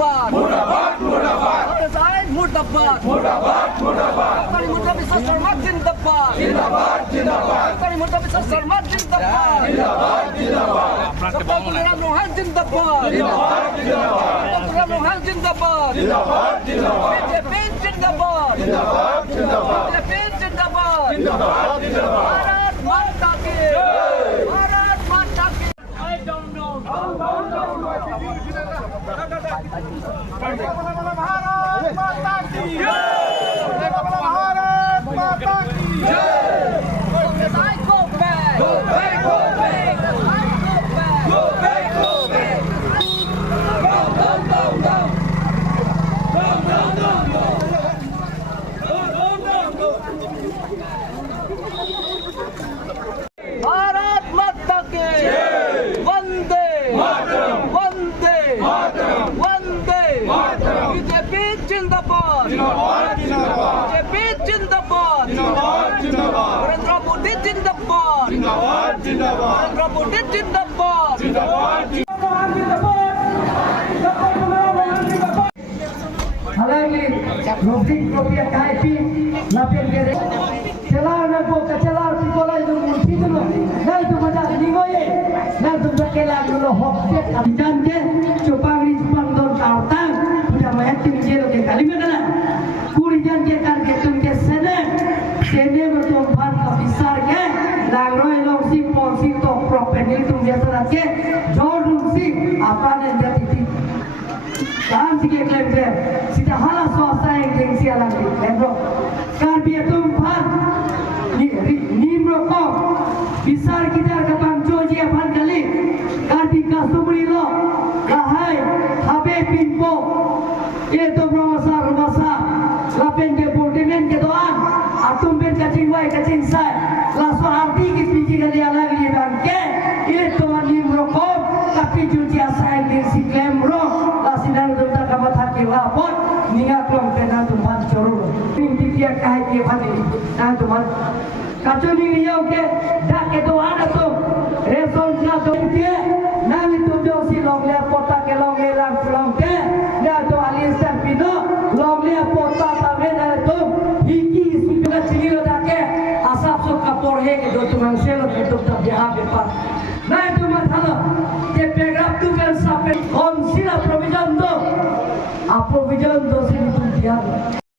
जिंदाबाद मुर्दाबाद मुर्दाबाद Resign मुर्दाबाद मुर्दाबाद मुर्दाबाद Kali Muda Bisa Sarmat जिंदाबाद जिंदाबाद जिंदाबाद Kali Muda Bisa Sarmat जिंदाबाद जिंदाबाद जिंदाबाद Sabta Kuliran Nuhan जिंदाबाद जिंदाबाद जिंदाबाद Sabta Kuliran Nuhan जिंदाबाद जिंदाबाद जिंदाबाद BJP जिंदाबाद जिंदाबाद जिंदाबाद BJP जिंदाबाद जिंदाबाद जिंदाबाद भारत माता की भारत माता की I don't know भारत माता की भारत माता की I go back Go back, go back. I go back Go back, go back. Down, down, down, down. Down, down, down, down. Down, down, down. Bharat माता के वंदे मातरम। वंदे मातरम। वंदे मातरम। बीजेपी जिंदाबाद जिंदाबाद जिंदाबाद बीजेपी जिंदाबाद जिंदाबाद जिंदाबाद नरेंद्र मोदी जिंदाबाद जिंदाबाद जिंदाबाद नरेंद्र मोदी जिंदाबाद जिंदाबाद Halali, Rofik, Rofik, Kaipi, Lapin Gere, Celar Nago, Kacelar, Pikola, Murtidulu, Nai tu Mada, Nigoye, Nai tu Bakela, Gulo, Hopset, Abidante, Chupang, Pandor, Kautang, Puja Mahatim Jero, Kalimana, Kurijan, Ketum, Sene, Sene, Betul, Pan, Kabisar, Langroy, Longsi, Ponsi, Tok, Property, Tum, Yasarake, Jordan, apa yang jadi Dalam tiga klaim sida hala swasta yang gengsi alam di lebro kan biar tumpah nimro ko bisar kita ke bangjo je pan kali kan di kasumri lo kahai habe pinpo ye to bromasa rumasa lapen ke bordimen ke doan atum ben kacing wai kacing sai laso arti ki biji kali alag ye dan ke ye to nimro ko tapi juji asa yang gengsi klaim ro dan kita kamat hati lapor ninga klong tena tuman corul pinti dia kahai ke phani na tuman kacau ni yo ke dak ke doan tu reson na tu dia na ni tu jo si long le pota ke long le ram long ke na tu alisan pino long le pota ta me na tu hiki si pila chigiro dak ke asap so kapor he ke do tuman selo ke tu ta biha be pa